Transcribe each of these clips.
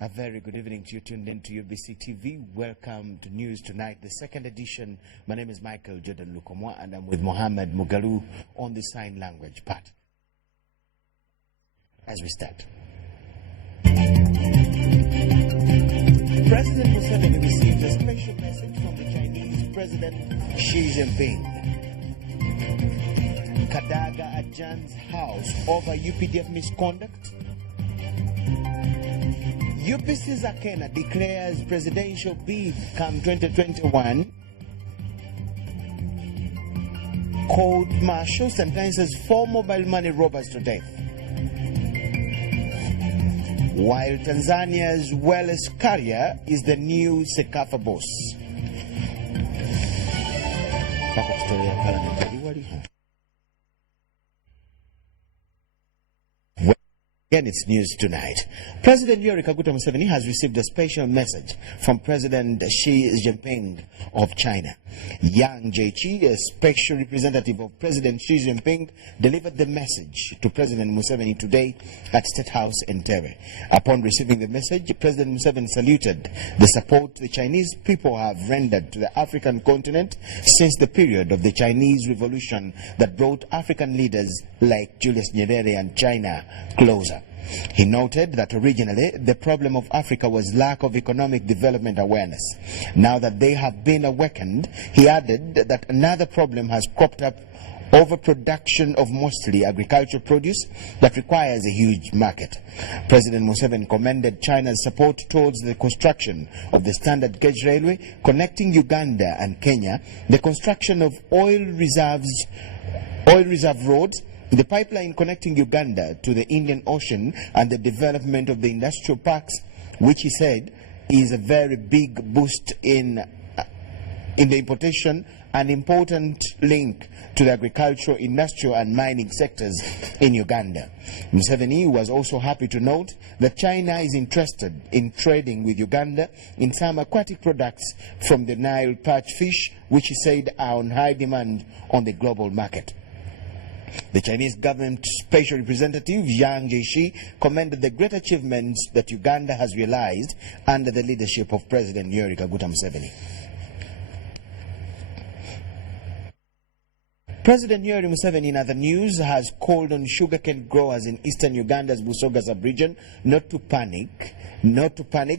A very good evening to you tuned in to UBC TV. Welcome to News Tonight, the second edition. My name is Michael Jordan Lukomwa and I'm with Mohammed Mugalu on the sign language part. As we start. President Museveni received a special message from the Chinese President Xi Jinping. Kadaga at Jan's house over UPDF misconduct. UBC Zakena declares presidential bid come 2021. Court martial sentences 4 mobile money robbers to death. While Tanzania's Welles Carrier is the new Sekafa boss. Again, it's News Tonight. President Yoweri Kaguta Museveni has received a special message from President Xi Jinping of China. Yang Jiechi, a special representative of President Xi Jinping, delivered the message to President Museveni today at State House in Entebbe. Upon receiving the message, President Museveni saluted the support the Chinese people have rendered to the African continent since the period of the Chinese Revolution that brought African leaders like Julius Nyerere and China closer. He noted that originally the problem of Africa was lack of economic development awareness. Now that they have been awakened, he added that another problem has cropped up: overproduction of mostly agricultural produce that requires a huge market. President Museveni commended China's support towards the construction of the standard gauge railway connecting Uganda and Kenya, the construction of oil reserve roads, the pipeline connecting Uganda to the Indian Ocean, and the development of the industrial parks, which he said is a very big boost in the importation, an important link to the agricultural, industrial and mining sectors in Uganda. Museveni was also happy to note that China is interested in trading with Uganda in some aquatic products from the Nile perch fish, which he said are on high demand on the global market. The Chinese government special representative Yang Jiechi commended the great achievements that Uganda has realized under the leadership of President Yoweri Kaguta Museveni. President Yoweri Museveni, in other news, has called on sugarcane growers in eastern Uganda's Busoga sub-region not to panic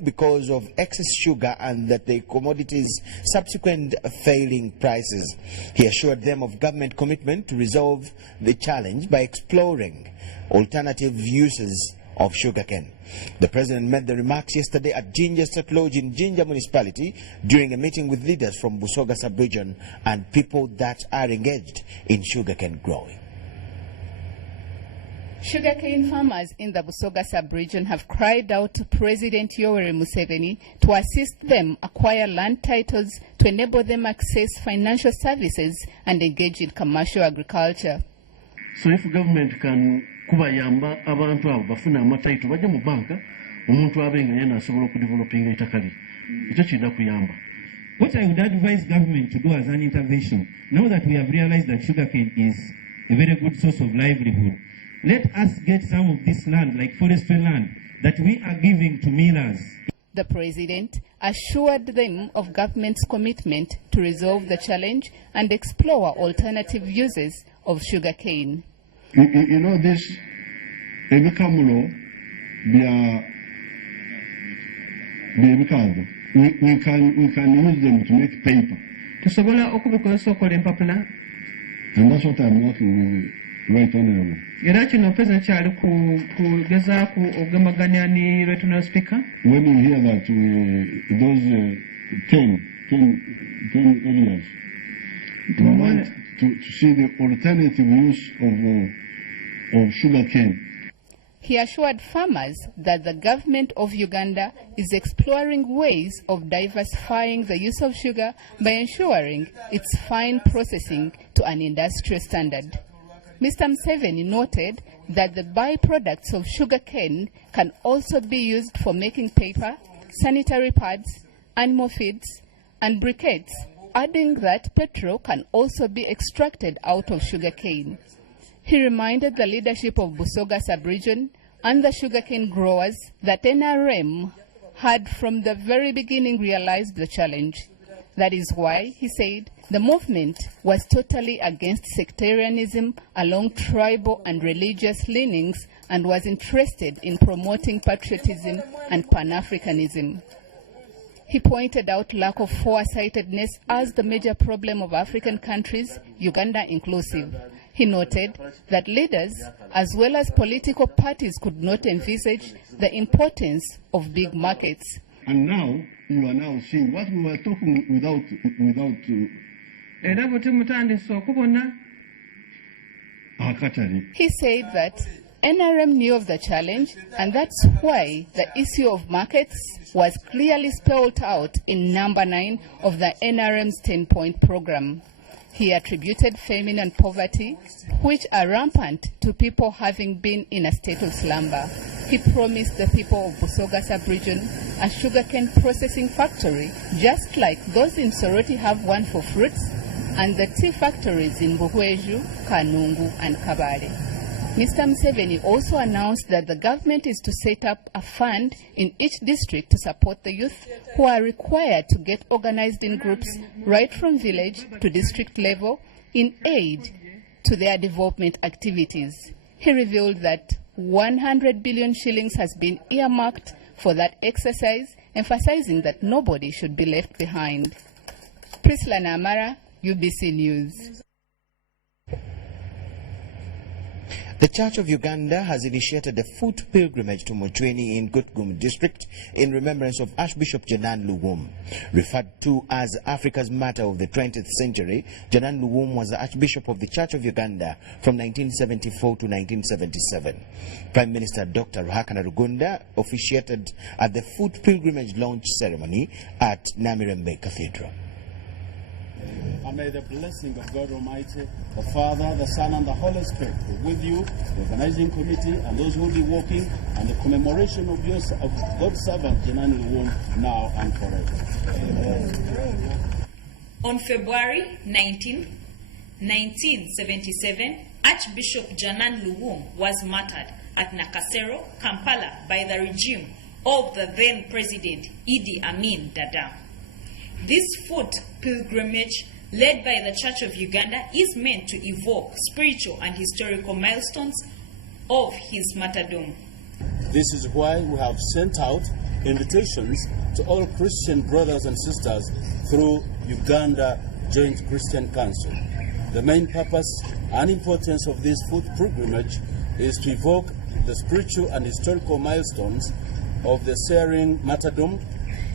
because of excess sugar and that the commodity's subsequent failing prices. He assured them of government commitment to resolve the challenge by exploring alternative uses of sugarcane. The president made the remarks yesterday at Jinja State Lodge in Jinja municipality during a meeting with leaders from Busoga sub-region and people that are engaged in sugarcane growing. Sugarcane farmers in the Busoga sub-region have cried out to President Yoweri Museveni to assist them acquire land titles to enable them access financial services and engage in commercial agriculture. So if government can kubayamba abantu abo bafuna amataito bajja mu banka omuntu abenga yena asobola okudevelopinga itakali ekyo kirina kuyamba. What I would advise government to do as an intervention, now that we have realized that sugarcane is a very good source of livelihood, let us get some of this land, like forestry land, that we are giving to millers. The president assured them of government's commitment to resolve the challenge and explore alternative uses of sugarcane. You know, this ebikamulo bya byebikaago. We can use them to make paper. Tusobola okubikozesa okola empapula. And that's what I'm working with, Right Honorable. Era kino peza kyali kugezaako ogemaganya ni Right Honorable Speaker. When you hear that those 10 areas, we want to see the alternative use of sugar cane. He assured farmers that the government of Uganda is exploring ways of diversifying the use of sugar by ensuring its fine processing to an industrial standard. Mr. Museveni noted that the byproducts of sugarcane can also be used for making paper, sanitary pads, animal feeds, and briquettes, adding that petrol can also be extracted out of sugarcane. He reminded the leadership of Busoga sub-region and the sugarcane growers that NRM had from the very beginning realized the challenge. That is why, he said, the movement was totally against sectarianism along tribal and religious leanings and was interested in promoting patriotism and Pan-Africanism. He pointed out lack of foresightedness as the major problem of African countries, Uganda inclusive. He noted that leaders as well as political parties could not envisage the importance of big markets. And now, you are now seeing what we were talking without He said that NRM knew of the challenge, and that's why the issue of markets was clearly spelled out in number 9 of the NRM's 10-point program. He attributed famine and poverty, which are rampant, to people having been in a state of slumber. He promised the people of Busoga sub-region a sugarcane processing factory, just like those in Soroti have one for fruits, and the tea factories in Buhweju, Kanungu, and Kabale. Mr. Museveni also announced that the government is to set up a fund in each district to support the youth who are required to get organized in groups right from village to district level in aid to their development activities. He revealed that 100 billion shillings has been earmarked for that exercise, emphasizing that nobody should be left behind. Priscilla Namara, UBC News. The Church of Uganda has initiated a foot pilgrimage to Muchweni in Gutgum district in remembrance of Archbishop Janan Luwum. Referred to as Africa's Martyr of the 20th century, Janan Luwum was the Archbishop of the Church of Uganda from 1974 to 1977. Prime Minister Dr. Ruhakana Rugunda officiated at the foot pilgrimage launch ceremony at Namirembe Cathedral. And may the blessing of God Almighty, the Father, the Son, and the Holy Spirit be with you, the organizing committee, and those who will be working, and the commemoration of God's servant, Janan Luwum, now and forever. Amen. On February 19, 1977, Archbishop Janan Luwum was martyred at Nakasero, Kampala, by the regime of the then President Idi Amin Dada. This foot pilgrimage, led by the Church of Uganda, is meant to evoke spiritual and historical milestones of his martyrdom. This is why we have sent out invitations to all Christian brothers and sisters through Uganda Joint Christian Council. The main purpose and importance of this foot pilgrimage is to evoke the spiritual and historical milestones of the searing martyrdom,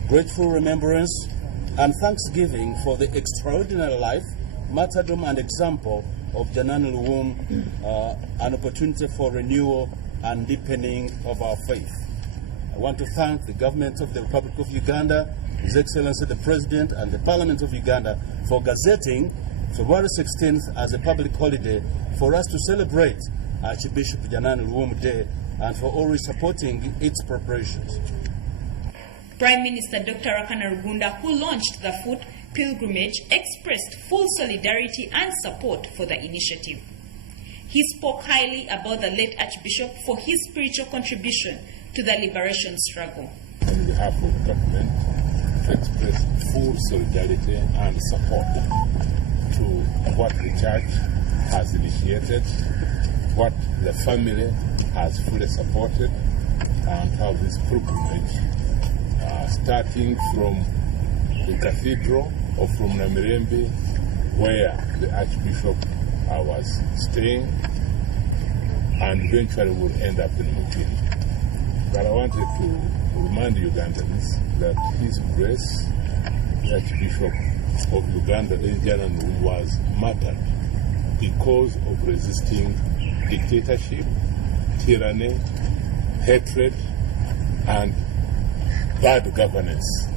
grateful remembrance, and thanksgiving for the extraordinary life, martyrdom, and example of Janan Luwum, an opportunity for renewal and deepening of our faith. I want to thank the government of the Republic of Uganda, His Excellency the President, and the Parliament of Uganda for gazetting February 16th as a public holiday for us to celebrate Archbishop Janan Luwum Day and for always supporting its preparations. Prime Minister Dr. Ruhakana Rugunda, who launched the foot pilgrimage, expressed full solidarity and support for the initiative. He spoke highly about the late Archbishop for his spiritual contribution to the liberation struggle. On behalf of the government, to express full solidarity and support to what the church has initiated, what the family has fully supported and have this pilgrimage, starting from the cathedral or from Namirembe, where the Archbishop was staying, and eventually will end up in Mutini. But I wanted to remind Ugandans that His Grace, the Archbishop of Uganda, then was martyred because of resisting dictatorship, tyranny, hatred, and bad governance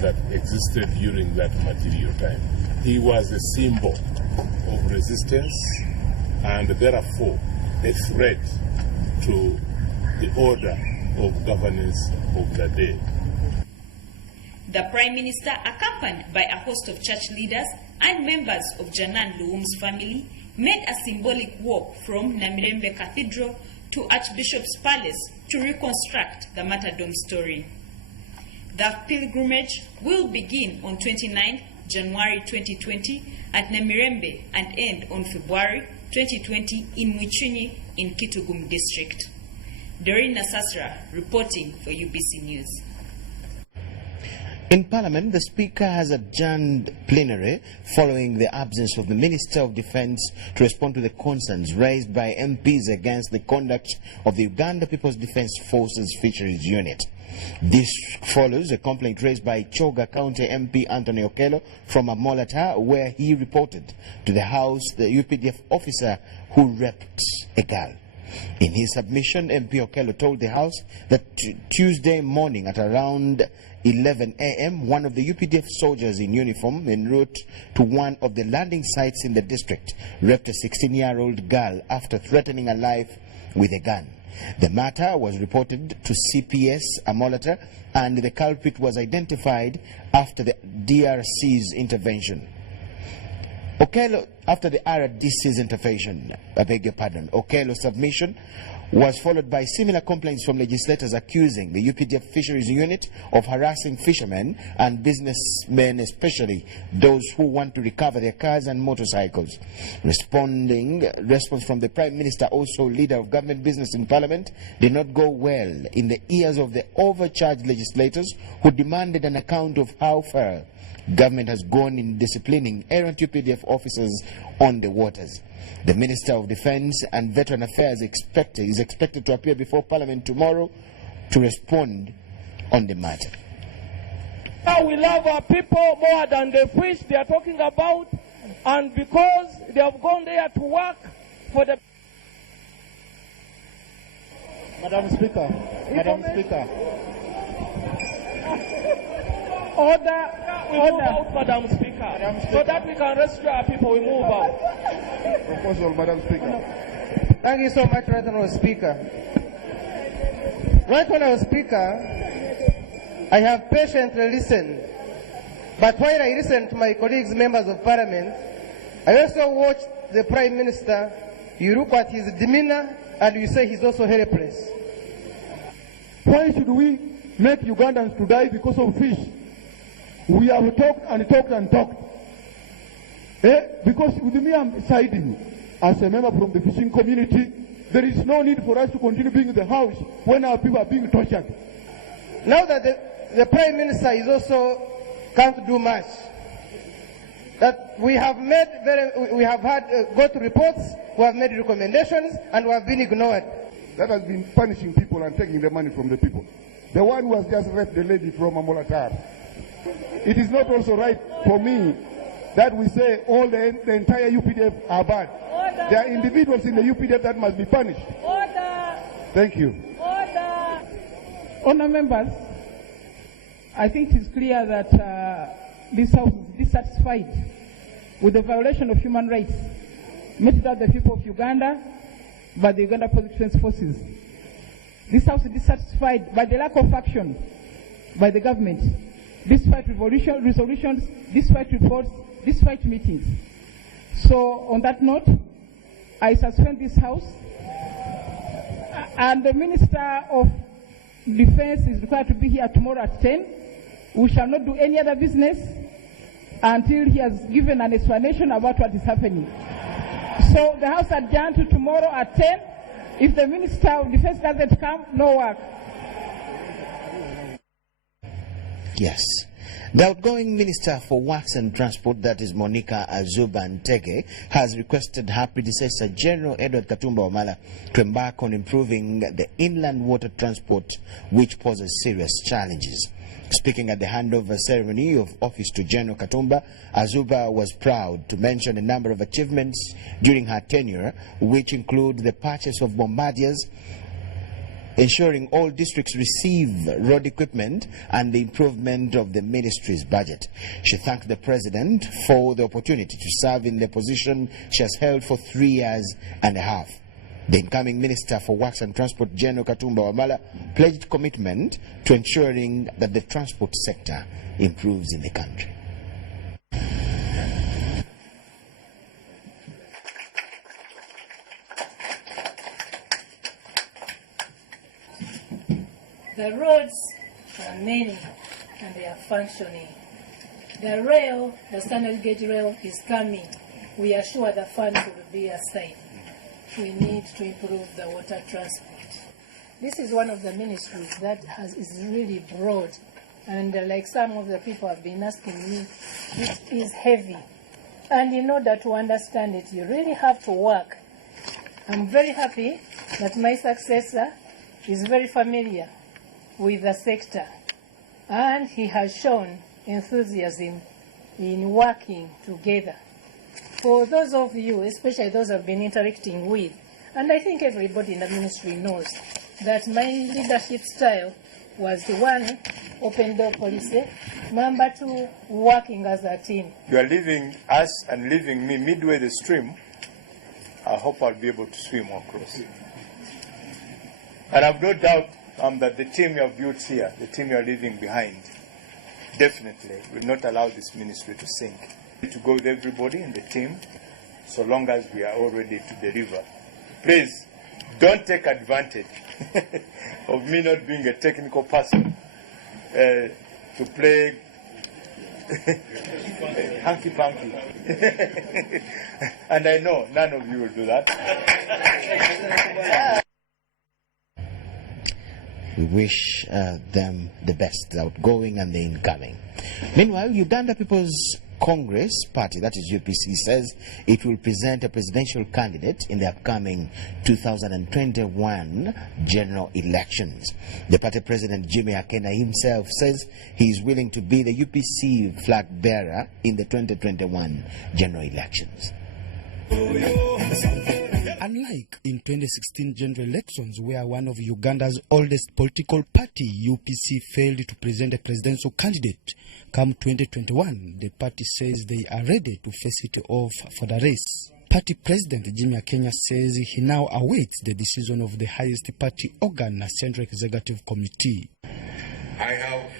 that existed during that material time. He was a symbol of resistance and therefore a threat to the order of governance of the day. The Prime Minister, accompanied by a host of church leaders and members of Janan Luwum's family, made a symbolic walk from Namirembe Cathedral to Archbishop's Palace to reconstruct the martyrdom story. The pilgrimage will begin on 29 January 2020 at Namirembe and end on February 2020 in Mwichunyi in Kitugum district. Doreen Nasasra reporting for UBC News. In Parliament, the Speaker has adjourned plenary following the absence of the Minister of Defence to respond to the concerns raised by MPs against the conduct of the Uganda People's Defence Forces Fisheries Unit. This follows a complaint raised by Choga County MP Anthony Okello from Amolata, where he reported to the House the UPDF officer who raped a girl. In his submission, MP Okello told the House that Tuesday morning at around 11 a.m., one of the UPDF soldiers in uniform en route to one of the landing sites in the district raped a 16-year-old girl after threatening her life with a gun. The matter was reported to CPS Amolata and the culprit was identified after the DRC's intervention. Okello's submission was followed by similar complaints from legislators accusing the UPDF Fisheries Unit of harassing fishermen and businessmen, especially those who want to recover their cars and motorcycles. Response from the Prime Minister, also leader of government business in Parliament, did not go well in the ears of the overcharged legislators who demanded an account of how far government has gone in disciplining errant UPDF officers on the waters. The Minister of Defence and Veteran Affairs is expected to appear before Parliament tomorrow to respond on the matter. We love our people more than the fish they are talking about, and because they have gone there to work for the... Madam Speaker. Order. Madam Speaker. So that we can rescue our people, we move out. Proposal, Madam Speaker. Thank you so much, Right Honourable Speaker. Right Honourable Speaker, I have patiently listened. But while I listened to my colleagues, members of Parliament, I also watched the Prime Minister. You look at his demeanour and you say he's also helpless. Why should we make Ugandans to die because of fish? We have talked and talked and talked. Because with me I'm siding as a member from the fishing community, there is no need for us to continue being in the house when our people are being tortured. Now that the Prime Minister is also can't do much, that we have had got reports, we have made recommendations, and we have been ignored. That has been punishing people and taking the money from the people. The one who has just raped the lady from Amolatar. It is not also right for me that we say all the entire UPDF are bad. Order. There are individuals in the UPDF that must be punished. Order. Thank you. Order. Honour members, I think it is clear that this House is dissatisfied with the violation of human rights meted at the people of Uganda by the Uganda Defence Forces. This House is dissatisfied by the lack of action by the government, despite resolutions, despite reports, despite meetings. So on that note, I suspend this House, and the Minister of Defence is required to be here tomorrow at 10. We shall not do any other business until he has given an explanation about what is happening. So the House adjourned to tomorrow at 10. If the Minister of Defense doesn't come, no work. Yes. The outgoing Minister for Works and Transport, that is Monica Azuba Ntege, has requested her predecessor, General Edward Katumba Wamala, to embark on improving the inland water transport, which poses serious challenges. Speaking at the handover ceremony of office to General Katumba, Azuba was proud to mention a number of achievements during her tenure, which include the purchase of bombardiers, ensuring all districts receive road equipment, and the improvement of the ministry's budget. She thanked the President for the opportunity to serve in the position she has held for 3 years and a half. The incoming Minister for Works and Transport, General Katumba Wamala, pledged commitment to ensuring that the transport sector improves in the country. The roads are many and they are functioning. The rail, the standard gauge rail is coming. We are sure the funds will be assigned. We need to improve the water transport. This is one of the ministries that is really broad, and like some of the people have been asking me, it is heavy. And in order to understand it, you really have to work. I'm very happy that my successor is very familiar with the sector, and he has shown enthusiasm in working together. For those of you, especially those I've been interacting with, and I think everybody in the ministry knows that my leadership style was the one, open door policy, number 2, working as a team. You are leaving us and leaving me midway the stream. I hope I'll be able to swim across. And I've no doubt that the team you have built here, the team you are leaving behind, definitely will not allow this ministry to sink. To go with everybody in the team, so long as we are all ready to deliver. Please, don't take advantage of me not being a technical person to play hanky-panky. And I know none of you will do that. We wish them the best, the outgoing and the incoming. Meanwhile, Uganda People's Congress Party, that is UBC, says it will present a presidential candidate in the upcoming 2021 general elections. The party president, Jimmy Akena, himself says he is willing to be the UBC flag bearer in the 2021 general elections. Unlike in 2016 general elections, where one of Uganda's oldest political party, UPC, failed to present a presidential candidate, come 2021, the party says they are ready to face it off for the race. Party President Jimmy Akenya says he now awaits the decision of the highest party organ, Central Executive Committee. I have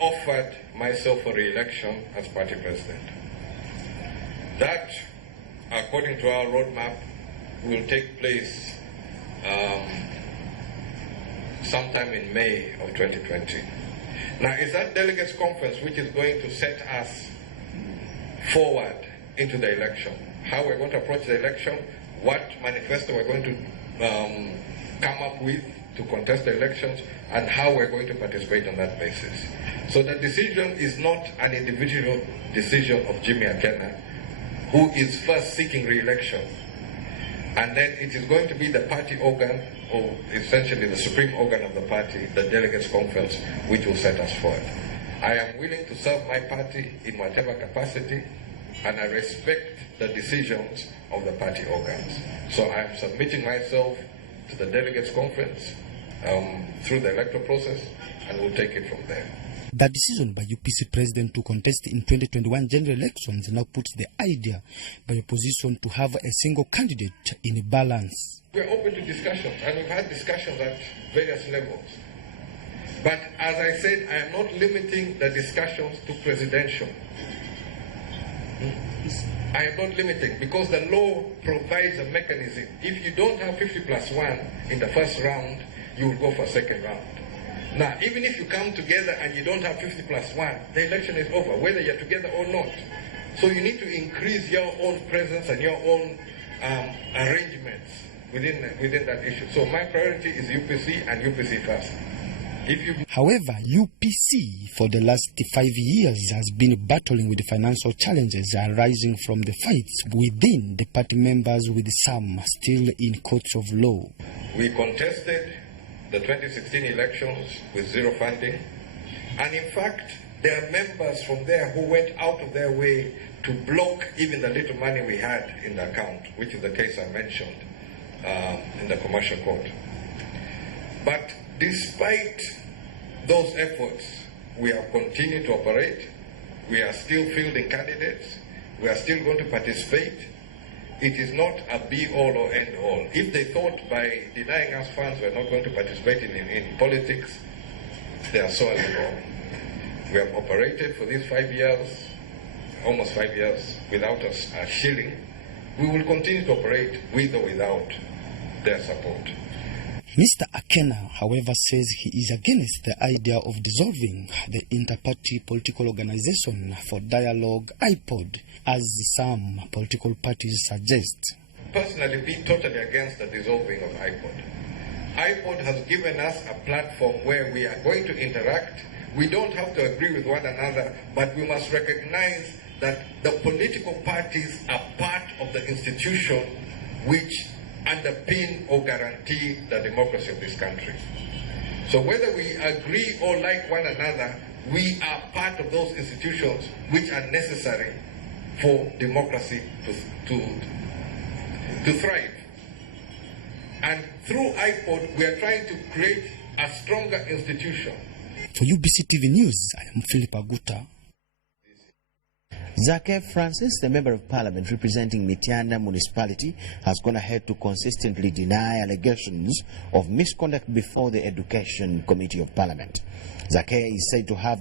offered myself for re-election as party president. That, according to our roadmap, will take place sometime in May of 2020. Now, it's that delegates conference which is going to set us forward into the election. How we're going to approach the election, what manifesto we're going to come up with to contest the elections, and how we're going to participate on that basis. So the decision is not an individual decision of Jimmy Akena, who is first seeking re-election. And then it is going to be the party organ, or essentially the supreme organ of the party, the delegates conference, which will set us forward. I am willing to serve my party in whatever capacity, and I respect the decisions of the party organs. So I am submitting myself to the delegates conference through the electoral process, and we'll take it from there. The decision by UPC President to contest in 2021 general elections now puts the idea by opposition to have a single candidate in balance. We're open to discussions, and we've had discussions at various levels. But as I said, I am not limiting the discussions to presidential. I am not limiting, because the law provides a mechanism. If you don't have 50+1 in the first round, you will go for second round. Now, even if you come together and you don't have 50+1, the election is over, whether you're together or not. So you need to increase your own presence and your own arrangements within that issue. So my priority is UPC and UPC first. However, UPC for the last 5 years has been battling with the financial challenges arising from the fights within the party members, with some still in courts of law. We contested the 2016 elections with zero funding, and in fact, there are members from there who went out of their way to block even the little money we had in the account, which is the case I mentioned in the commercial court. But despite those efforts, we have continued to operate. We are still fielding candidates. We are still going to participate. It is not a be-all or end-all. If they thought by denying us funds we're not going to participate in politics, they are sorely wrong. We have operated for these 5 years, almost 5 years, without a shilling. We will continue to operate with or without their support. Mr. Akena, however, says he is against the idea of dissolving the inter-party political organization for dialogue, IPOD, as some political parties suggest. Personally, be totally against the dissolving of IPOD. IPOD has given us a platform where we are going to interact. We don't have to agree with one another, but we must recognize that the political parties are part of the institution which underpin or guarantee the democracy of this country. So whether we agree or like one another, we are part of those institutions which are necessary for democracy to thrive. And through IPOD, we are trying to create a stronger institution. For UBC TV News, I am Philip Aguta. Zake Francis, the Member of Parliament representing Mityana municipality, has gone ahead to consistently deny allegations of misconduct before the Education Committee of Parliament. Zake is said to have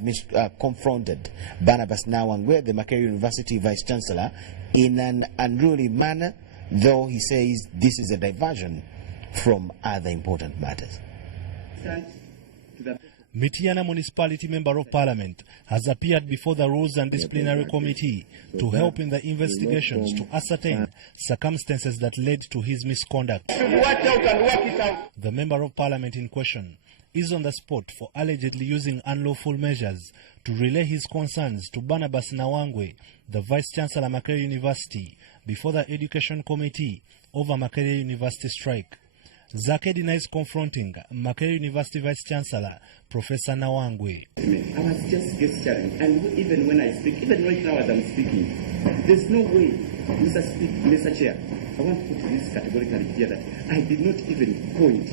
confronted Barnabas Nawangwe, the Makerere University Vice-Chancellor, in an unruly manner, though he says this is a diversion from other important matters. Mityana Municipality Member of Parliament has appeared before the Rules and Disciplinary Committee to help in the investigations to ascertain circumstances that led to his misconduct. The Member of Parliament in question is on the spot for allegedly using unlawful measures to relay his concerns to Barnabas Nawangwe, the Vice-Chancellor Makerere University, before the Education Committee over Makerere University strike. Zake denies confronting Makerere University Vice-Chancellor Professor Nawangwe. I was just gesturing, and even when I speak, even right now as I'm speaking, there's no way, Mr. Chair, I want to put this categorically here that I did not even point.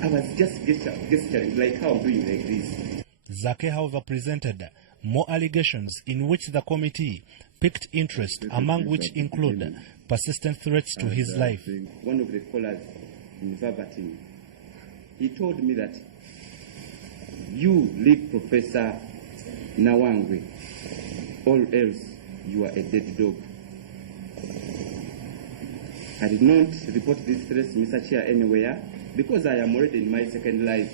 I was just gesturing, like how I'm doing like this. Zake, however, presented more allegations in which the committee picked interest, among which include persistent threats to his life. One of the callers in verbatim, he told me that you leave Professor Nawangwe, all else you are a dead dog. I did not report this threat, Mr. Chair, anywhere because I am already in my second life.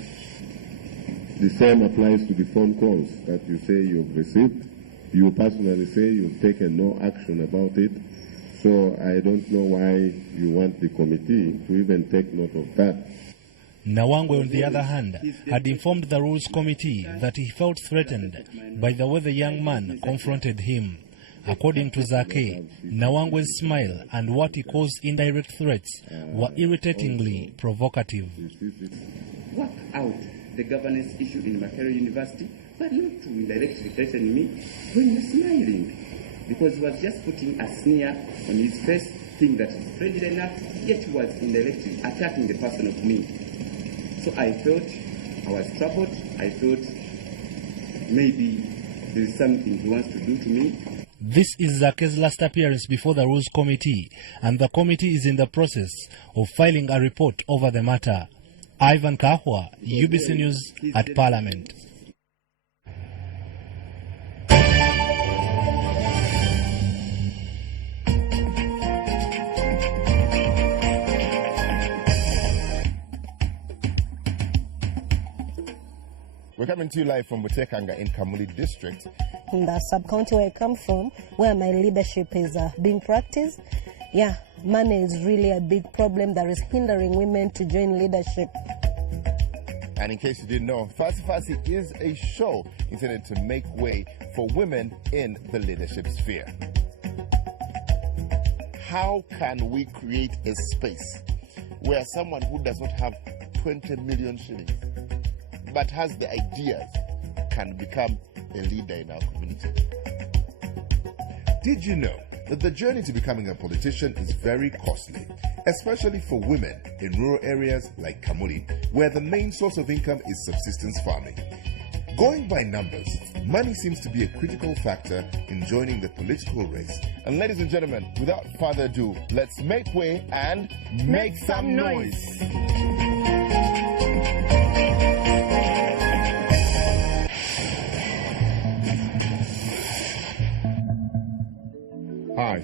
The same applies to the phone calls that you say you've received. You personally say you've taken no action about it. So I don't know why you want the committee to even take note of that. Nawangwe, on the other hand, had informed the Rules Committee that he felt threatened by the way the young man confronted him. According to Zake, Nawangwe's smile and what he calls indirect threats were irritatingly provocative. Work out the governance issue in Makerere University, but not to indirectly threaten me when you're smiling. Because he was just putting a sneer on his face, thinking that he's friendly enough, yet he was indirectly attacking the person of me. So I felt I was troubled. I thought maybe there is something he wants to do to me. This is Zake's last appearance before the Rules Committee, and the committee is in the process of filing a report over the matter. Ivan Kahwa, UBC News at Parliament. We're coming to you live from Butekanga in Kamuli district. In the sub-county where I come from, where my leadership is being practiced, yeah, money is really a big problem that is hindering women to join leadership. And in case you didn't know, Fasi Fasi is a show intended to make way for women in the leadership sphere. How can we create a space where someone who does not have 20 million shillings but has the ideas can become a leader in our community? Did you know that the journey to becoming a politician is very costly, especially for women in rural areas like Kamuli, where the main source of income is subsistence farming? Going by numbers, money seems to be a critical factor in joining the political race. And ladies and gentlemen, without further ado, let's make way and make some noise. Hi,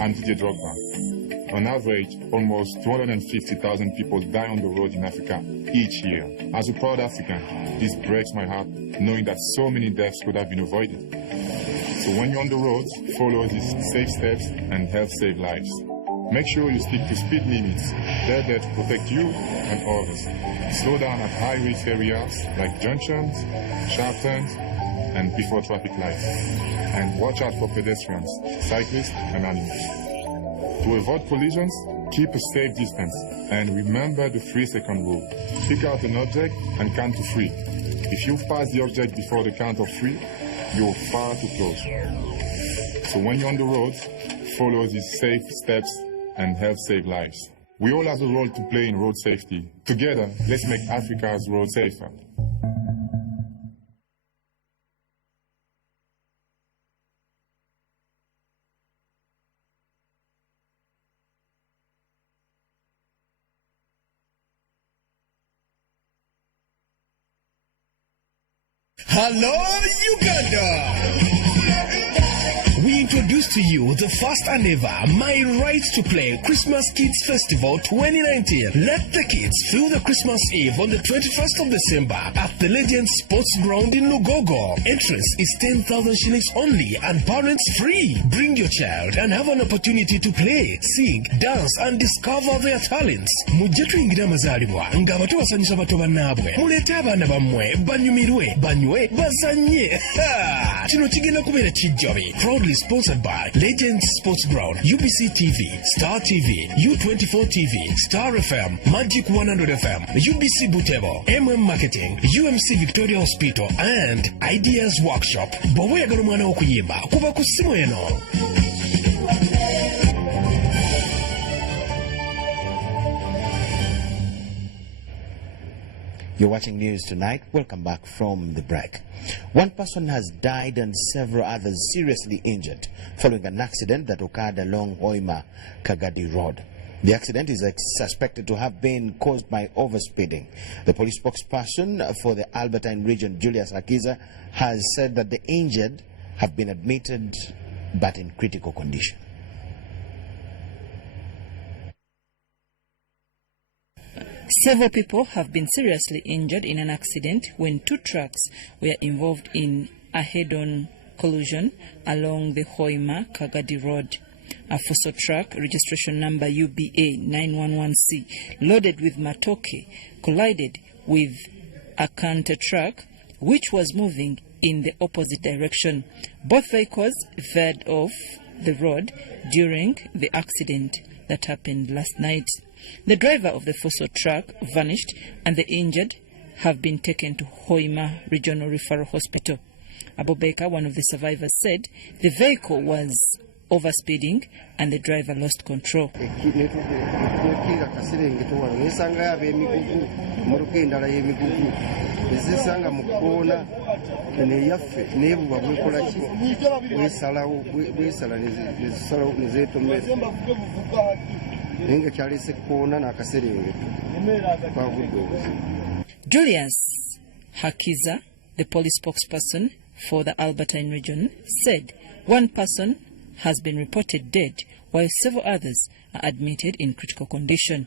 I'm DJ Drogba. On average, almost 250,000 people die on the road in Africa each year. As a proud African, this breaks my heart knowing that so many deaths could have been avoided. So when you're on the road, follow these safe steps and help save lives. Make sure you stick to speed limits. They're there to protect you and others. Slow down at high-risk areas like junctions, sharp turns, and before traffic lights. And watch out for pedestrians, cyclists, and animals. To avoid collisions, keep a safe distance. And remember the 3-second rule. Pick out an object and count to 3. If you pass the object before the count of 3, you're far too close. So when you're on the road, follow these safe steps and help save lives. We all have a role to play in road safety. Together, let's make Africa's roads safer. Hello, Uganda! We introduce to you the first and ever My Right to Play Christmas Kids Festival 2019. Let the kids feel the Christmas Eve on the 21st of December at the Legend Sports Ground in Lugogo. Entrance is 10,000 shillings only and parents free. Bring your child and have an opportunity to play, sing, dance and discover their talents. Mujja tuyingira amazaalibwa nga bato basanyusa bato bannaabwe. Muleete abaana bammwe banyumirwe, banywe, bazanye. Kino kigenda kubeera kijjabe. Proudly sponsored by Legend Sports Ground, UBC TV, Star TV, U24 TV, Star FM, Magic 100 FM, UBC Butebo, Marketing, UMC Victoria Hospital, and Ideas Workshop. Bw'oyagala omwana okuyimba kuba ku ssimu eno. You're watching News Tonight. Welcome back from the break. One person has died and several others seriously injured following an accident that occurred along Hoima-Kagadi Road. The accident is suspected to have been caused by overspeeding. The police spokesperson for the Albertine region, Julius Akiza, has said that the injured have been admitted but in critical condition. Several people have been seriously injured in an accident when 2 trucks were involved in a head-on collision along the Hoima-Kagadi Road. A Fuso truck, registration number UBA 911C, loaded with matoke, collided with a canter truck which was moving in the opposite direction. Both vehicles veered off the road during the accident that happened last night. The driver of the Fuso truck vanished and the injured have been taken to Hoima Regional Referral Hospital. Abubeka, one of the survivors, said the vehicle was overspeeding and the driver lost control. Julius Hakiza, the police spokesperson for the Albertine region, said one person has been reported dead while several others are admitted in critical condition.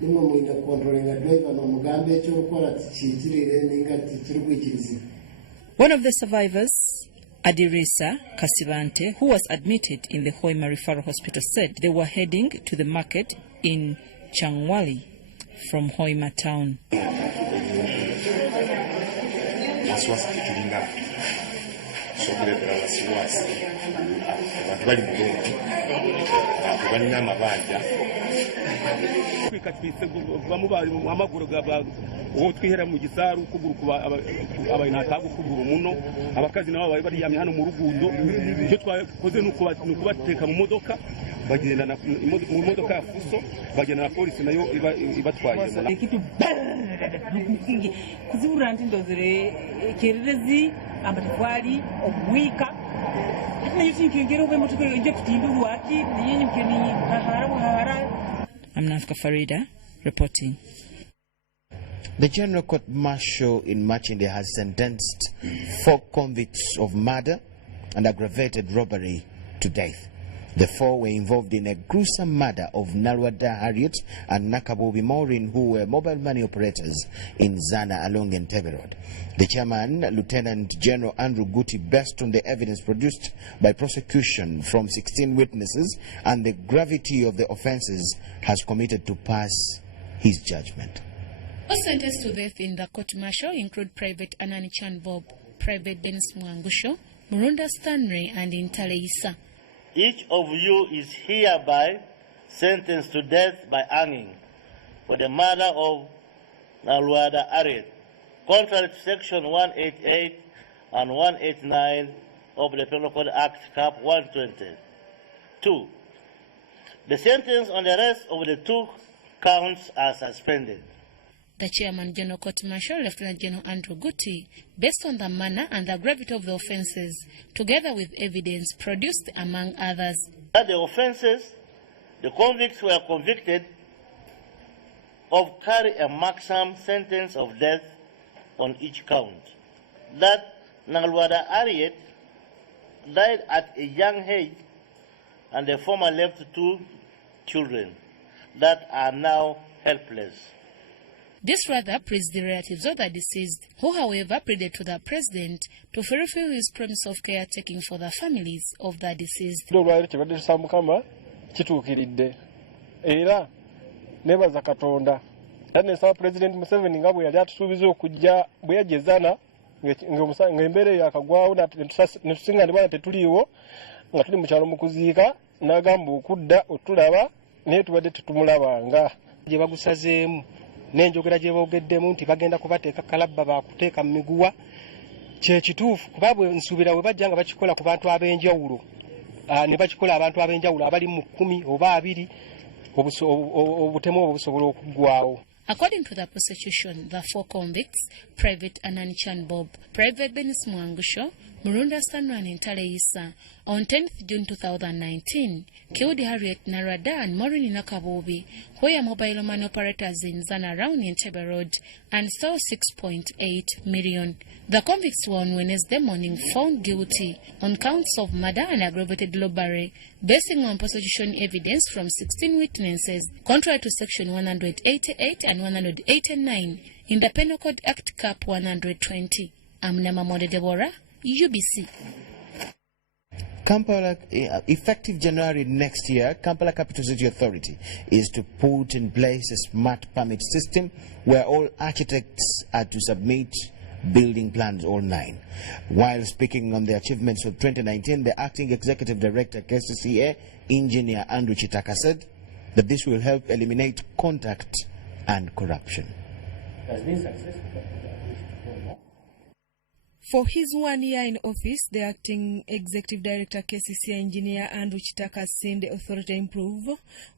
One of the survivors, Adirisa Kasivante, who was admitted in the Hoima Referral Hospital, said they were heading to the market in Changwali from Hoima town. I'm Nafka Farida reporting. The General Court Martial in Machinde has sentenced 4 convicts of murder and aggravated robbery to death. The 4 were involved in a gruesome murder of Nalwada Harriet and Nakabobi Maureen, who were mobile money operators in Zana along Entebbe Road. The chairman, Lieutenant General Andrew Guti, based on the evidence produced by prosecution from 16 witnesses and the gravity of the offences, has committed to pass his judgment. Those sentenced to death in the court-martial include Private Anani Chan Bob, Private Dennis Mwangusho, Murunda Stanley, and Intale Issa. Each of you is hereby sentenced to death by hanging for the murder of Nalwada Harriet, contrary to Section 188 and 189 of the Penal Code Act Cap 120. 2. The sentence on the rest of the 2 counts are suspended. The Chairman, General Court Martial, Lieutenant General Andrew Guti, based on the manner and the gravity of the offences, together with evidence produced among others. That the offences the convicts were convicted of carry a maximum sentence of death on each count. That Nalwada Harriet died at a young age, and the former left 2 children that are now helpless. This rather pleased the relatives of the deceased, who however pleaded to the President to fulfill his promise of caretaking for the families of the deceased. Era nebaza Katonda yanesaba President Museveni nga bwe yali atusuubiza okujja bwe yagezana ng'embeera yakagwawo netusinga ne bwana tetuliiwo nga tuli mu kyalo mu kuziika n'agamba okudda otulaba naye tubadde tetumulabanga gye bagusazeemu n'enjogera gye boogeddemu nti bagenda kubateeka kalabba baakuteeka mu miguwa kye kituufu kuba bwe nsuubira bwe bajja nga bakikola ku bantu ab'enjawulo ne bakikola abantu ab'enjawulo abali mu 10 oba 2 obutemu obwo busobola okuggwawo. According to the prosecution, the 4 convicts, Private Anani Chan Bob, Private Dennis Mwangusho, Murunda Stanwan and Intale Issa, on 10th June 2019, killed Harriet Narada and Maureen Nakabobi, who are mobile money operators in Zana around Entebbe Road, and stole 6.8 million. The convicts were on Wednesday morning found guilty on counts of murder and aggravated robbery, basing on prosecution evidence from 16 witnesses, contrary to Section 188 and 189 in the Penal Code Act Cap 120. I'm Namamode Deborah, UBC. Kampala, effective January next year, Kampala Capital City Authority is to put in place a smart permit system where all architects are to submit building plans, all 9. While speaking on the achievements of 2019, the Acting Executive Director, KCCA, Engineer Andrew Chitaka, said that this will help eliminate contact and corruption. It has been successful. For his 1 year in office, the Acting Executive Director, KCCA Engineer Andrew Chitaka, has seen the authority improve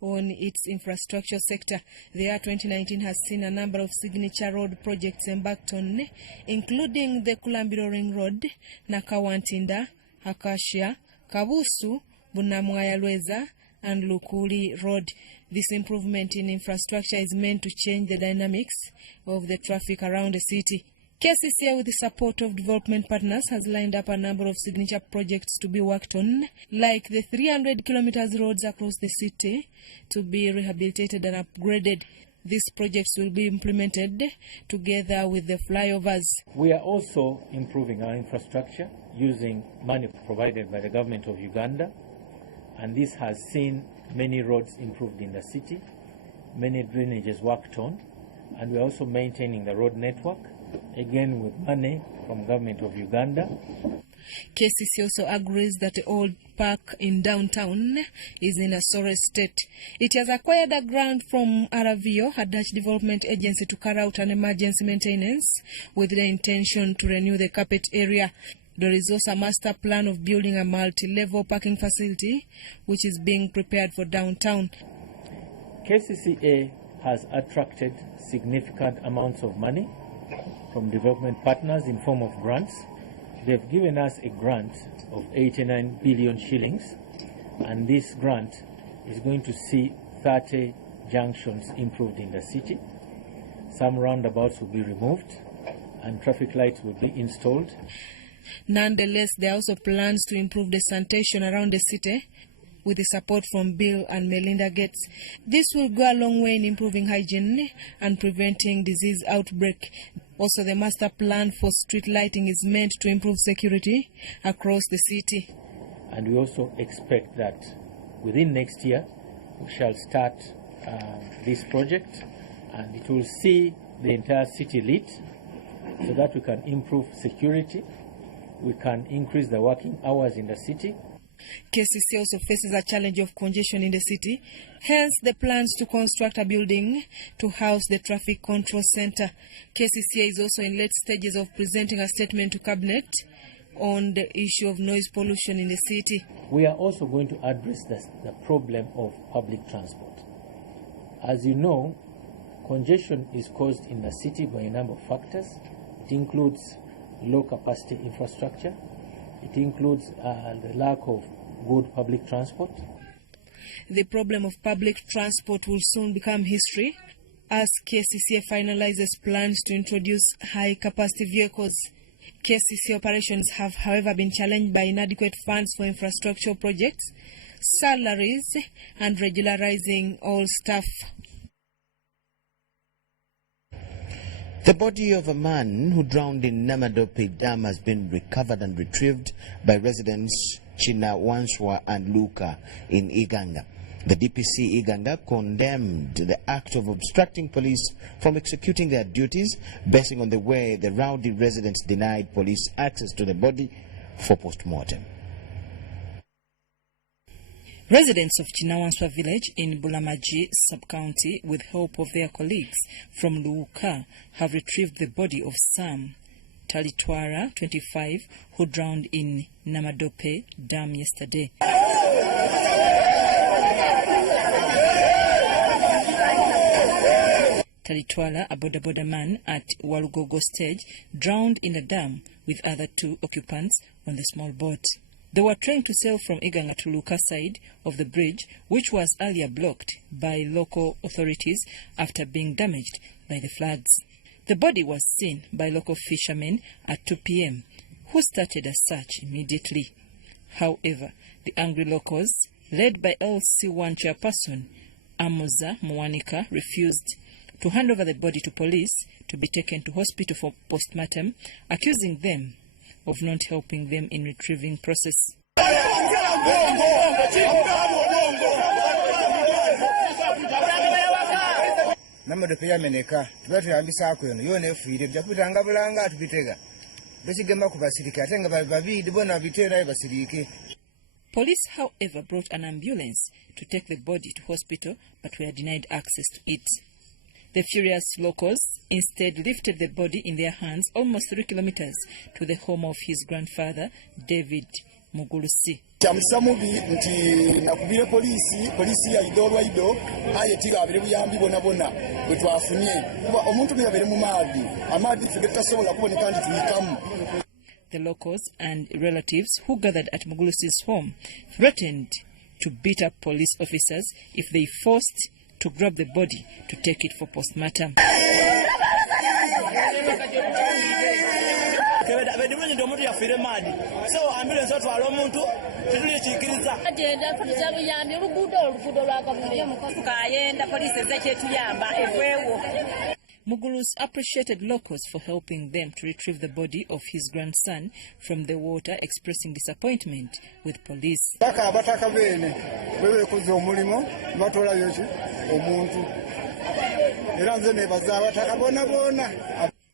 on its infrastructure sector. The year 2019 has seen a number of signature road projects embarked on, including the Kulambiro Ring Road, Nakawantinda, Acacia, Kabusu, Bunamwaya Lweza, and Lukuli Road. This improvement in infrastructure is meant to change the dynamics of the traffic around the city. KCCA, with the support of development partners, has lined up a number of signature projects to be worked on, like the 300 kilometers roads across the city to be rehabilitated and upgraded. These projects will be implemented together with the flyovers. We are also improving our infrastructure using money provided by the government of Uganda, and this has seen many roads improved in the city, many drainages worked on, and we are also maintaining the road network, again with money from government of Uganda. KCC also agrees that the old park in downtown is in a sorry state. It has acquired a grant from Aravio, a Dutch development agency, to carry out an emergency maintenance with the intention to renew the carpet area. There is also a master plan of building a multi-level parking facility which is being prepared for downtown. KCCA has attracted significant amounts of money from development partners in form of grants. They've given us a grant of 89 billion shillings, and this grant is going to see 30 junctions improved in the city. Some roundabouts will be removed and traffic lights will be installed. Nonetheless, there are also plans to improve the sanitation around the city with the support from Bill and Melinda Gates. This will go a long way in improving hygiene and preventing disease outbreak. Also, the master plan for street lighting is meant to improve security across the city. And we also expect that within next year we shall start this project, and it will see the entire city lit so that we can improve security, we can increase the working hours in the city. KCC also faces a challenge of congestion in the city, hence the plans to construct a building to house the traffic control center. KCC is also in late stages of presenting a statement to Cabinet on the issue of noise pollution in the city. We are also going to address the problem of public transport. As you know, congestion is caused in the city by a number of factors. It includes low capacity infrastructure. It includes the lack of good public transport. The problem of public transport will soon become history as KCCA finalizes plans to introduce high-capacity vehicles. KCCA operations have, however, been challenged by inadequate funds for infrastructure projects, salaries, and regularizing all staff. The body of a man who drowned in Namadope Dam has been recovered and retrieved by residents Chinawanswa and Luka in Iganga. The DPC Iganga condemned the act of obstructing police from executing their duties, basing on the way the rowdy residents denied police access to the body for post-mortem. Residents of Chinawanswa village in Bulamaji sub-county, with help of their colleagues from Luuka, have retrieved the body of Sam Talitwara, 25, who drowned in Namadope Dam yesterday. Talitwala, a boda man at Walugogo stage, drowned in the dam with other 2 occupants on the small boat. They were trying to sail from Iganga to Luka side of the bridge, which was earlier blocked by local authorities after being damaged by the floods. The body was seen by local fishermen at 2 p.m., who started a search immediately. However, the angry locals, led by LC1 chairperson Amuza Mwanika, refused to hand over the body to police to be taken to hospital for post-mortem, accusing them of not helping them in retrieving process. Namadope yameneka tubatuyambisako yono yona efiire byakutanga bulanga atubitega besigema ku basirike ate nga babiri bona bitera basirike. Police, however, brought an ambulance to take the body to hospital, but were denied access to it. The furious locals instead lifted the body in their hands almost 3 kilometers to the home of his grandfather, David Mugulusi. Kyamusamubi nti nakubire polisi ya idolwa ido ayetira abire buyambi bona bwetwafunye kuba omuntu yabere mu maadi amadi fugetasobola kuboneka nti tuyikamu. The locals and relatives who gathered at Mugulusi's home threatened to beat up police officers if they forced to grab the body to take it for post-mortem. afire maadi so ambulance otwala omuntu tetulikiikiriza agenda mpuliriza buyambi oluguudo lwa gavumenti kayenda poliisi ezekyetuyamba eveewo. Muguru's appreciated locals for helping them to retrieve the body of his grandson from the water, expressing disappointment with police.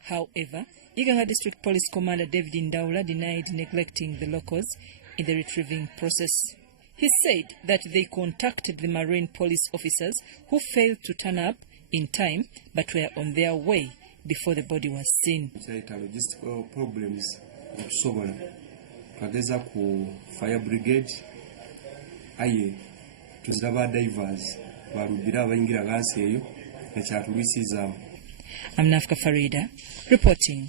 However, Iganga District Police Commander David Ndaula denied neglecting the locals in the retrieving process. He said that they contacted the marine police officers who failed to turn up in time but were on their way before the body was seen. Logistical problems okusobola twageza ku fire brigade aye tuzaba divers balubira abayingira gansi eyo nekyatulwisizaamu. I'm Nafka Farida reporting.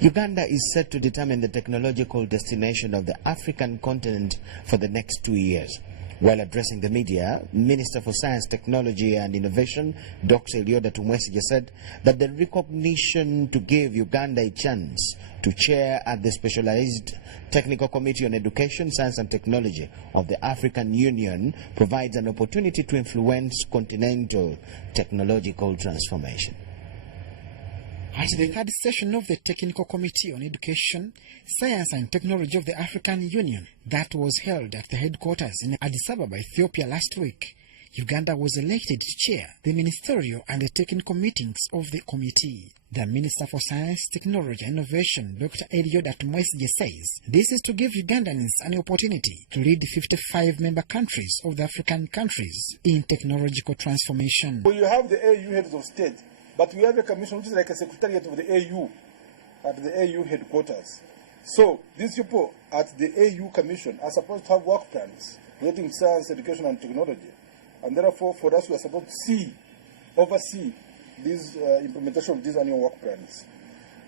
Uganda is set to determine the technological destination of the African continent for the next 2 years. While addressing the media, Minister for Science, Technology and Innovation, Dr. Elioda Tumwesige, said that the recognition to give Uganda a chance to chair at the Specialized Technical Committee on Education, Science and Technology of the African Union provides an opportunity to influence continental technological transformation. At the third session of the Technical Committee on Education, Science and Technology of the African Union that was held at the headquarters in Addis Ababa, Ethiopia last week, Uganda was elected to chair the ministerial and the technical meetings of the committee. The Minister for Science, Technology and Innovation, Dr. Elioda Tumwesige, says this is to give Ugandans an opportunity to lead 55 member countries of the African countries in technological transformation. Well, you have the AU heads of state, but we have a commission which is like a secretariat of the AU at the AU headquarters. So these people at the AU commission are supposed to have work plans relating to science, education and technology. And therefore for us we are supposed to oversee this implementation of these annual work plans.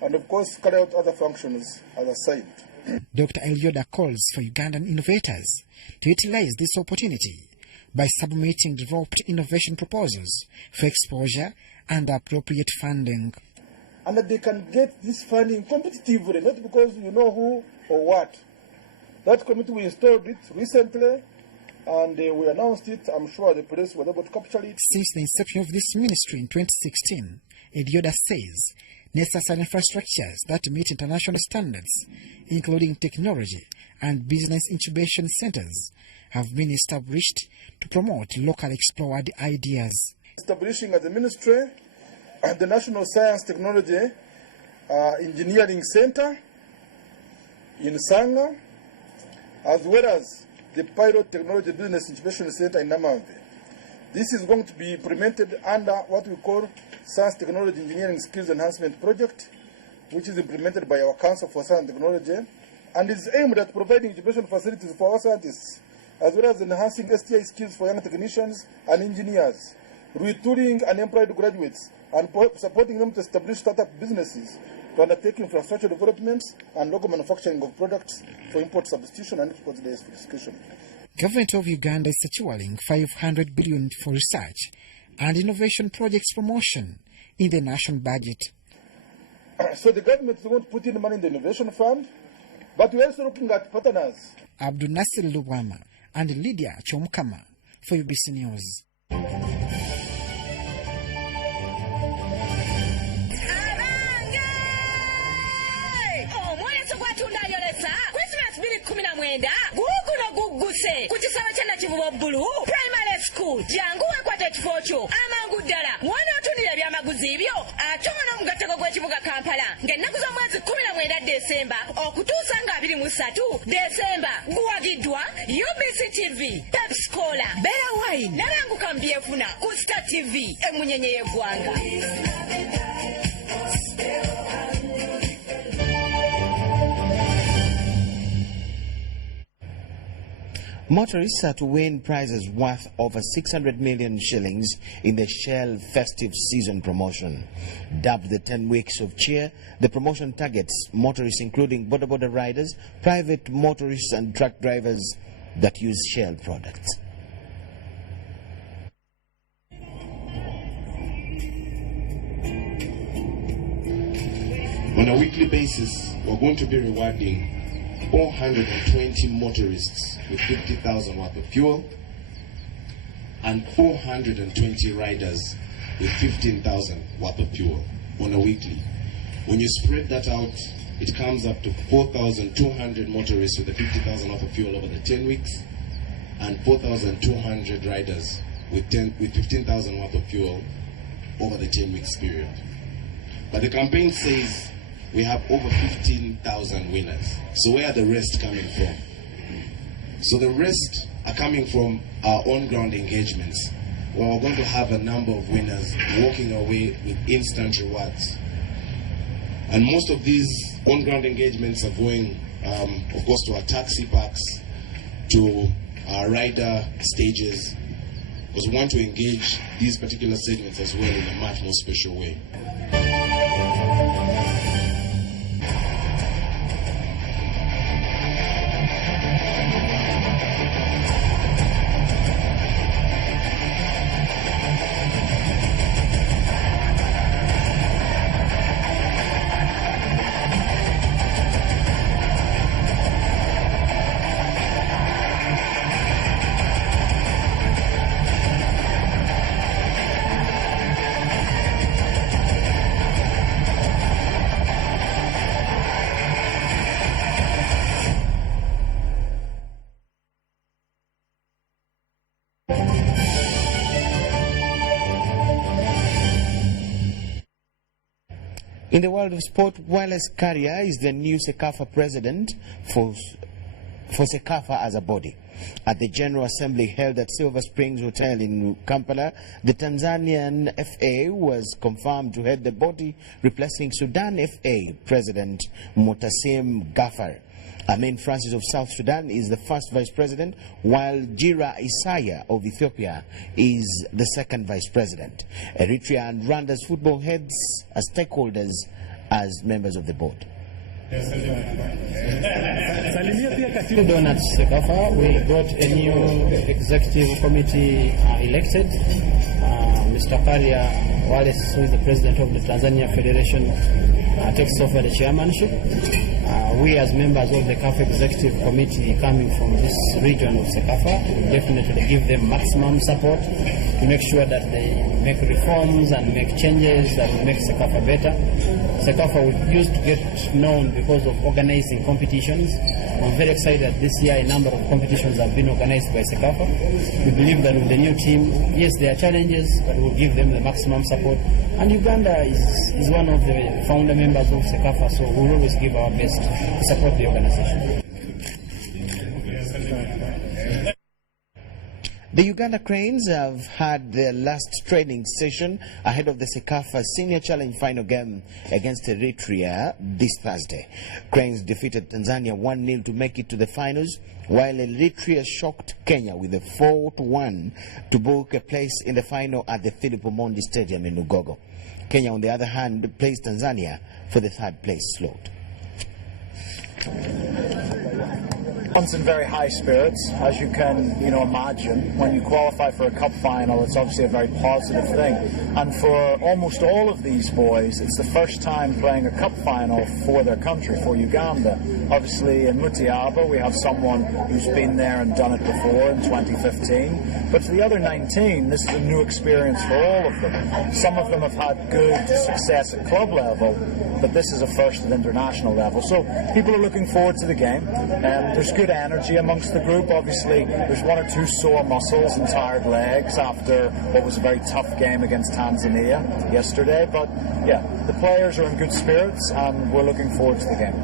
And of course carry out other functions as assigned. Dr. Elioda calls for Ugandan innovators to utilize this opportunity by submitting developed innovation proposals for exposure and appropriate funding. And that they can get this funding competitively, not because you know who or what. That committee, we installed it recently, and we announced it. I'm sure the press was able to capture it. Since the inception of this ministry in 2016, Elioda says necessary infrastructures that meet international standards, including technology and business incubation centers, have been established to promote local explored ideas. Establishing at the ministry the National Science Technology Engineering Center in Sanga, as well as the Pilot Technology Business Incubation Center in Namamve. This is going to be implemented under what we call Science Technology Engineering Skills Enhancement Project, which is implemented by our Council for Science and Technology, and is aimed at providing incubation facilities for our scientists, as well as enhancing STI skills for young technicians and engineers, retooling unemployed graduates, and supporting them to establish startup businesses to undertake infrastructure developments and local manufacturing of products for import substitution and export diversification. Government of Uganda is securing 500 billion for research and innovation projects promotion in the national budget. So the government is going to put in money in the innovation fund, but we're also looking at partners. Abdul Nasir Lubwama and Lydia Chomkama for UBC News. Primary school jangu wekwata ekifo kyo amangu ddala wanaatundira ebyamaguzi ebyo ate ono omugattako gw'ekibuga Kampala ng'ennaku z'omwezi 19 Desemba okutuusa nga 23 Desemba guwagiddwa UBC TV, Pepsi Cola, Bella Wine nabanguka mbyefuna ku Star TV emunyenye y'eggwanga. Motorists are to win prizes worth over 600 million shillings in the Shell festive season promotion. Dubbed the 10 weeks of cheer, the promotion targets motorists including border riders, private motorists and truck drivers that use Shell products. On a weekly basis, we're going to be rewarding 420 motorists with 50,000 worth of fuel and 420 riders with 15,000 worth of fuel on a weekly. When you spread that out, it comes up to 4,200 motorists with the 50,000 worth of fuel over the 10 weeks and 4,200 riders with 15,000 worth of fuel over the 10 weeks period. But the campaign says we have over 15,000 winners. So where are the rest coming from? So the rest are coming from our on-ground engagements, where we're going to have a number of winners walking away with instant rewards. And most of these on-ground engagements are going, of course, to our taxi parks, to our rider stages, because we want to engage these particular segments as well in a much more special way. In the world of sport, Wallace Karia is the new CECAFA president for CECAFA as a body. At the General Assembly held at Silver Springs Hotel in Kampala, the Tanzanian FA was confirmed to head the body, replacing Sudan FA President Mutasim Gafar. Amin Francis of South Sudan is the first vice president, while Jira Isaiah of Ethiopia is the second vice president. Eritrea and Rwanda's football heads as stakeholders as members of the board. Donuts CECAFA, we got a new executive committee elected. Mr. Karia Wallace, who is the president of the Tanzania Federation, takes over the chairmanship. We as members of the CAF Executive Committee coming from this region of CECAFA will definitely give them maximum support to make sure that they make reforms and make changes that will make CECAFA better. CECAFA used to get known because of organizing competitions. I'm very excited that this year a number of competitions have been organized by CECAFA. We believe that with the new team, yes, there are challenges, but we'll give them the maximum support. And Uganda is one of the founder members of CECAFA, so we'll always give our best to support the organization. The Uganda Cranes have had their last training session ahead of the CECAFA Senior Challenge final game against Eritrea this Thursday. Cranes defeated Tanzania 1-0 to make it to the finals, while Eritrea shocked Kenya with a 4-1 to book a place in the final at the Philip Omondi Stadium in Ugogo. Kenya, on the other hand, plays Tanzania for the third place slot. Everyone's in very high spirits, as you can, imagine. When you qualify for a cup final, it's obviously a very positive thing. And for almost all of these boys, it's the first time playing a cup final for their country, for Uganda. Obviously, in Mutiaba, we have someone who's been there and done it before in 2015. But for the other 19, this is a new experience for all of them. Some of them have had good success at club level, but this is a first at international level. So people are looking forward to the game. There's good energy amongst the group. Obviously, there's one or two sore muscles and tired legs after what was a very tough game against Tanzania yesterday. But yeah, the players are in good spirits and we're looking forward to the game.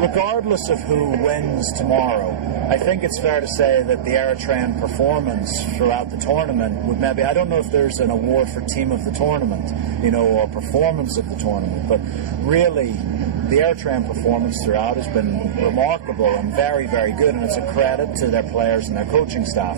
Regardless of who wins tomorrow, I think it's fair to say that the Eritrean performance throughout the tournament would maybe, I don't know if there's an award for team of the tournament, or performance of the tournament, but really the Eritrean performance throughout has been remarkable and very, very good, and it's a credit to their players and their coaching staff.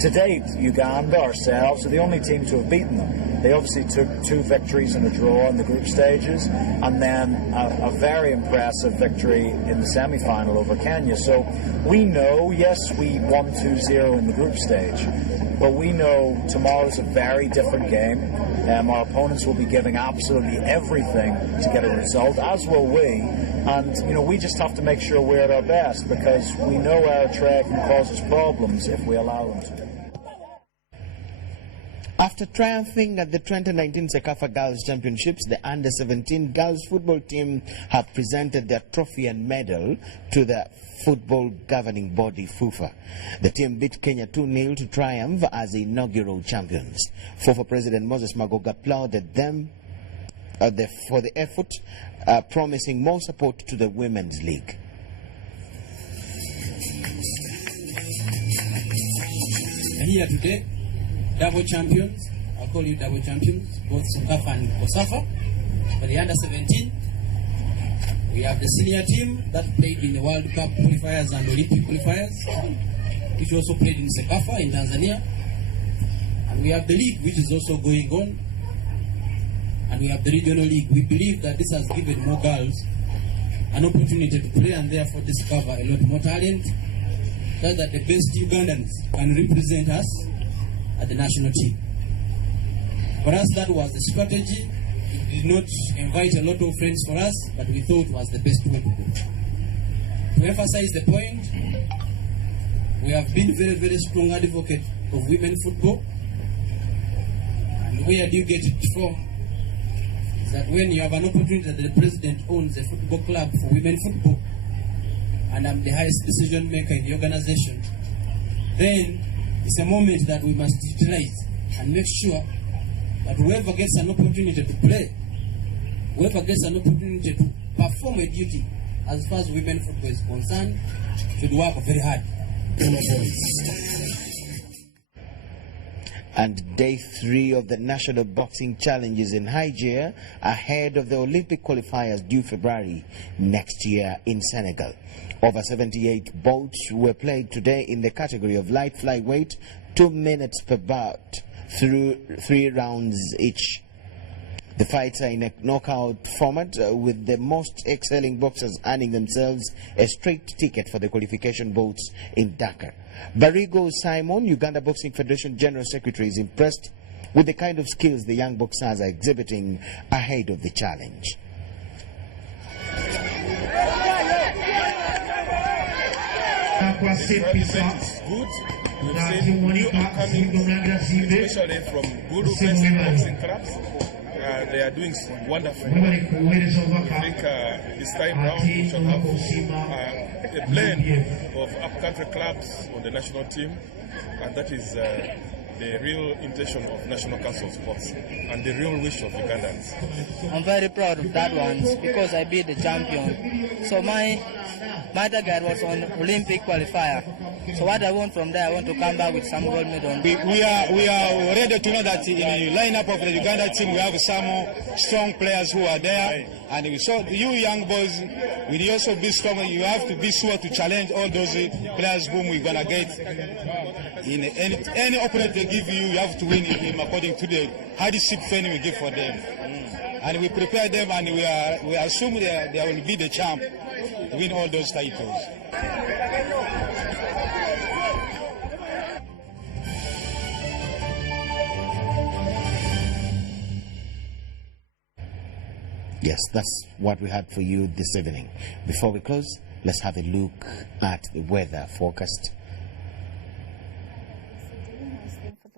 To date, Uganda, ourselves, are the only team to have beaten them. They obviously took 2 victories and a draw in the group stages, and then a very impressive victory in the semi-final over Kenya. So we know, yes, we won 2-0 in the group stage, but we know tomorrow's a very different game. Our opponents will be giving absolutely everything to get a result, as will we. And, you know, we just have to make sure we're at our best, because we know Eritrea can cause us problems if we allow them to. After triumphing at the 2019 Sekafa Girls Championships, the Under-17 girls football team have presented their trophy and medal to the football governing body, FUFA. The team beat Kenya 2-0 to triumph as the inaugural champions. FUFA President Moses Magoga applauded them for the effort, promising more support to the Women's League. Here today, double champions. I'll call you double champions, both Sekafa and COSAFA. For the under-17, we have the senior team that played in the World Cup qualifiers and Olympic qualifiers, which also played in Sekafa in Tanzania. And we have the league, which is also going on. And we have the regional league. We believe that this has given more girls an opportunity to play, and therefore discover a lot more talent, so that the best Ugandans can represent us at the national team. For us, that was the strategy. It did not invite a lot of friends for us, but we thought was the best way to go. To emphasize the point, we have been very, very strong advocate of women football. And where do you get it from? Is that when you have an opportunity that the president owns a football club for women football, and I'm the highest decision maker in the organization, then it's a moment that we must utilize and make sure that whoever gets an opportunity to play, whoever gets an opportunity to perform a duty as far as women football is concerned, should work very hard. And day 3 of the National Boxing Challenges in Nigeria, ahead of the Olympic qualifiers due February next year in Senegal. Over 78 bouts were played today in the category of light flyweight, 2 minutes per bout, through 3 rounds each. The fights are in a knockout format, with the most excelling boxers earning themselves a straight ticket for the qualification bouts in Dakar. Barigo Simon, Uganda Boxing Federation General Secretary, is impressed with the kind of skills the young boxers are exhibiting ahead of the challenge. Good. We've seen new upcoming, especially from good boxing clubs. They are doing wonderfully. I think this time round we shall have a blend of up-country clubs on the national team, and that is the real intention of National Council of Sports and the real wish of Ugandans. I'm very proud of that one because I beat the champion. So my target was on Olympic qualifier. So what I want from there, I want to come back with some gold medal. We are ready to know that in the lineup of the Uganda team we have some strong players who are there. And we saw you young boys will also be strong. You have to be sure to challenge all those players whom we're gonna get. In any opponent they give you, you have to win him according to the hardship training we give for them. And we prepare them, and we assume they will be the champ to win all those titles. Yes, that's what we had for you this evening. Before we close, let's have a look at the weather forecast.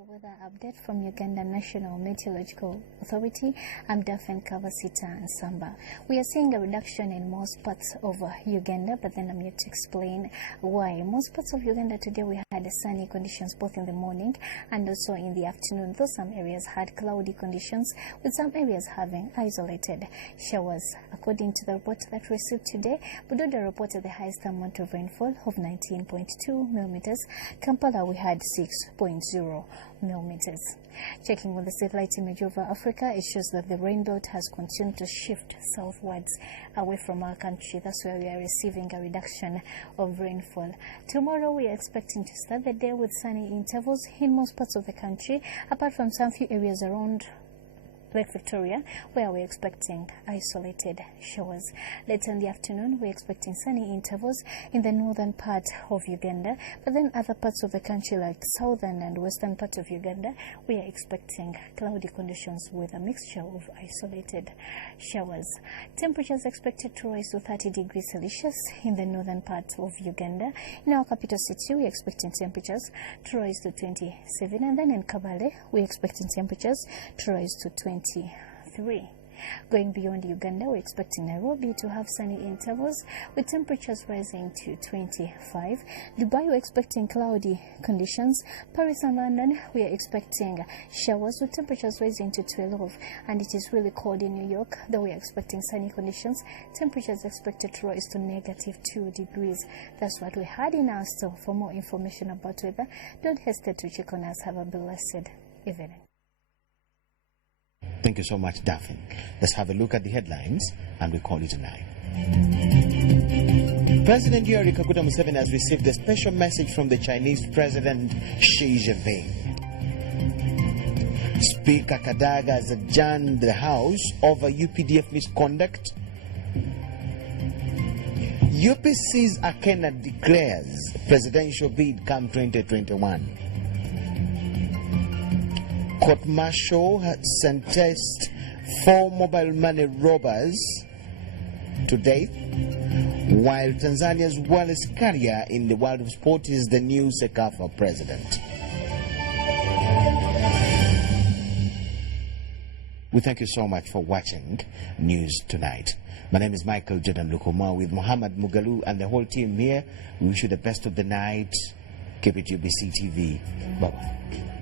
Weather update from Uganda National Meteorological Authority. I'm Daphne Kavasita and Samba. We are seeing a reduction in most parts of Uganda, but then I'm yet to explain why. Most parts of Uganda today we had sunny conditions both in the morning and also in the afternoon, though some areas had cloudy conditions, with some areas having isolated showers. According to the report that we received today, Bududa reported the highest amount of rainfall of 19.2 millimeters. Kampala we had 6.0 millimeters. Checking with the satellite image over Africa, it shows that the rain belt has continued to shift southwards away from our country. That's where we are receiving a reduction of rainfall. Tomorrow we are expecting to start the day with sunny intervals in most parts of the country, apart from some few areas around Lake Victoria, where we're expecting isolated showers. Later in the afternoon, we're expecting sunny intervals in the northern part of Uganda, but then other parts of the country like southern and western part of Uganda, we are expecting cloudy conditions with a mixture of isolated showers. Temperatures expected to rise to 30 degrees Celsius in the northern part of Uganda. In our capital city, we're expecting temperatures to rise to 27, and then in Kabale, we're expecting temperatures to rise to 23. Going beyond Uganda, we're expecting Nairobi to have sunny intervals with temperatures rising to 25. Dubai, we're expecting cloudy conditions. Paris and London, we are expecting showers with temperatures rising to 12. And it is really cold in New York, though we are expecting sunny conditions. Temperatures expected to rise to -2 degrees. That's what we had in our store. For more information about weather, don't hesitate to check on us. Have a blessed evening. Thank you so much, Daphne. Let's have a look at the headlines and we call it a night. President Kaguta Museveni has received a special message from the Chinese President Xi Jinping. Speaker Kadaga has adjourned the House over UPDF misconduct. UBC's Akena declares presidential bid come 2021. Court martial has sentenced 4 mobile money robbers to death, while Tanzania's Wallace Karia in the world of sport is the new CECAFA president. We thank you so much for watching News Tonight. My name is Michael Jordan Lukoma with Muhammad Mugalu and the whole team here. We wish you the best of the night. Keep it UBC TV. Bye-bye.